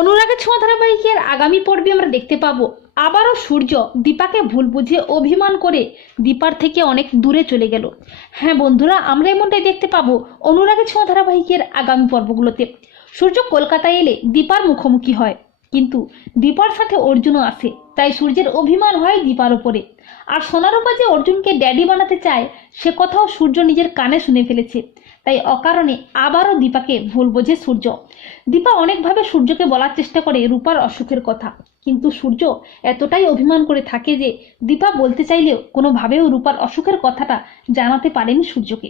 অনুরাগের ছোঁয়া ধারাবাহিকের আগামী পর্বে আমরা দেখতে পাবো। আবারও সূর্য দীপাকে ভুল বুঝে অভিমান করে দীপার থেকে অনেক দূরে চলে গেল। হ্যাঁ বন্ধুরা, আমরা এমনটাই দেখতে পাবো অনুরাগের ছোঁয়া ধারাবাহিকের আগামী পর্বগুলোতে। সূর্য কলকাতায় এলে দীপার মুখোমুখি হয়। কিন্তু দীপার সাথে অর্জুনও আসে তাই সূর্যের অভিমান হয় দীপার ওপরে আর সোনারূপা যে অর্জুনকে ড্যাডি বানাতে চায়, সে কথাও সূর্য নিজের কানে শুনে ফেলেছে। তাই অকারণে আবারও দীপাকে ভুল বোঝে সূর্য। দীপা অনেকভাবে সূর্যকে বলার চেষ্টা করে রূপার অসুখের কথা। কিন্তু সূর্য এতটাই অভিমান করে থাকে যে, দীপা বলতে চাইলেও কোনোভাবেও রূপার অসুখের কথাটা জানাতে পারেনি সূর্যকে।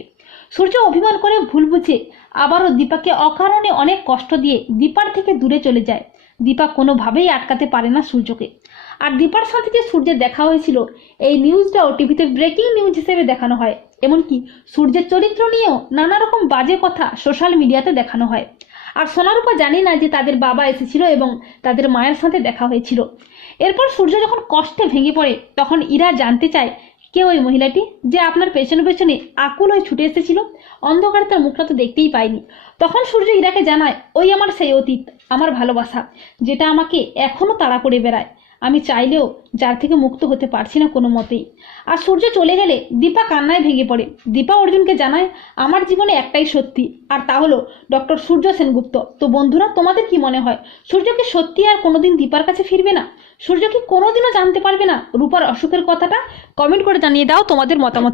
সূর্য অভিমান করে ভুল বুঝে, আবারও দীপাকে অকারণে অনেক কষ্ট দিয়ে দীপার থেকে দূরে চলে যায়। দীপা কোনোভাবেই আটকাতে পারে না সূর্যকে। আর দীপার সাথে যে সূর্যের দেখা হয়েছিল, এই নিউজটাও টিভিতে ব্রেকিং নিউজ হিসেবে দেখানো হয়। এমনকি সূর্যের চরিত্র নিয়েও নানা রকম বাজে কথা সোশ্যাল মিডিয়াতে দেখানো হয়। আর সোনারূপা জানি না যে তাদের বাবা এসেছিল এবং তাদের মায়ের সাথে দেখা হয়েছিল। এরপর সূর্য যখন কষ্টে ভেঙে পড়ে, তখন ইরা জানতে চায় কে ওই মহিলাটি? যে আপনার পেছনে পেছনে আকুল হয়ে ছুটে এসেছিল? অন্ধকারে তার মুখটা তো দেখতেই পাইনি। তখন সূর্য ইরাকে জানায়, ওই আমার সেই অতীত, আমার ভালোবাসা, যেটা আমাকে এখনও তাড়া করে বেড়ায়। আমি চাইলেও যার থেকে মুক্ত হতে পারছি না কোনো মতেই। আর সূর্য চলে গেলে দীপা কান্নায় ভেঙে পড়ে। দীপা অর্জুনকে জানায়, আমার জীবনে একটাই সত্যি, আর তা হলো, ডক্টর সূর্য সেনগুপ্ত। তো বন্ধুরা, তোমাদের কি মনে হয়, সূর্যকে সত্যি আর কোনোদিন দীপার কাছে ফিরবে না? সূর্য কি কোনোদিনও জানতে পারবে না রূপার অসুখের কথাটা? কমেন্ট করে জানিয়ে দাও তোমাদের মতামত